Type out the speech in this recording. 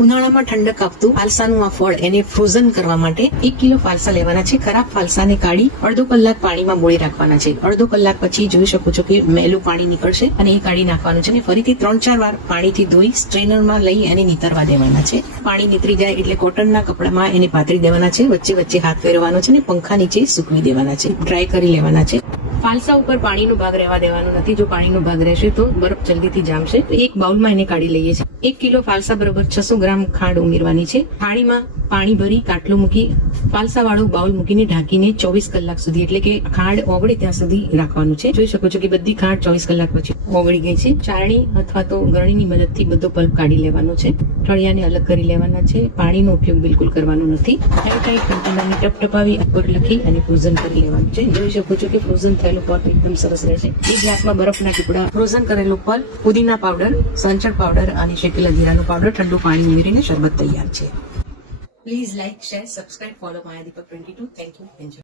ઉનાળામાં ઠંડક આપતું ફાલસાનું આ ફળ એને ફ્રોઝન કરવા માટે એક કિલો ફાલસા લેવાના છે. ખરાબ ફાલસાને કાઢી અડધો કલાક પાણીમાં બોળી રાખવાના છે. અડધો કલાક પછી જોઈ શકો છો કે મેલું પાણી નીકળશે અને એ કાઢી નાખવાનું છે અને ફરીથી ત્રણ ચાર વાર પાણીથી ધોઈ સ્ટ્રેનરમાં લઈ એને નીતરવા દેવાના છે. પાણી નીતરી જાય એટલે કોટનના કપડામાં એને પાથરી દેવાના છે. વચ્ચે વચ્ચે હાથ ફેરવાનો છે અને પંખા નીચે સૂકવી દેવાના છે. ડ્રાય કરી લેવાના છે. ફાલસા ઉપર પાણીનો ભાગ રહેવા દેવાનો નથી. જો પાણીનો ભાગ રહેશે તો બરફ જલ્દીથી જામશે. તો એક બાઉલમાં એને કાઢી લઈએ છીએ. એક કિલો ફાલસા બરોબર છસો ગ્રામ ખાંડ ઉમેરવાની છે. થાળીમાં પાણી ભરી કાટલો મૂકી પાલસાવાળું બાઉલ મૂકીને ઢાંકીને ચોવીસ કલાક સુધી, એટલે કે ખાંડ ઓગળે ત્યાં સુધી રાખવાનું છે. જોઈ શકો છો કે બધી ખાંડ ચોવીસ કલાક પછી ઓગળી ગઈ છે. ચારણી અથવા તો ગરણીની મદદથી બધો પલ્પ કાઢી લેવાનો છે. તળિયાને અલગ કરી લેવાના છે. પાણીનો ઉપયોગ બિલકુલ કરવાનો નથી. એરટાઈટ કન્ટેનરની ટપ ટપાવી ઉપર લખી અને ફ્રોઝન કરી લેવાનું છે. જોઈ શકો છો કે ફ્રોઝન થયેલું પલ્પ એકદમ સરસ રહેશે. એક ગ્લાસમાં બરફના ટુકડા, ફ્રોઝન કરેલું પલ્પ, પુદીના પાવડર, સંચળ પાવડર અને શેકેલા જીરાનો પાવડર ઠંડુ પાણી ઉમેરીને શરબત તૈયાર છે. Please like, share, subscribe, follow Maya Deepak 22. Thank you. Enjoy.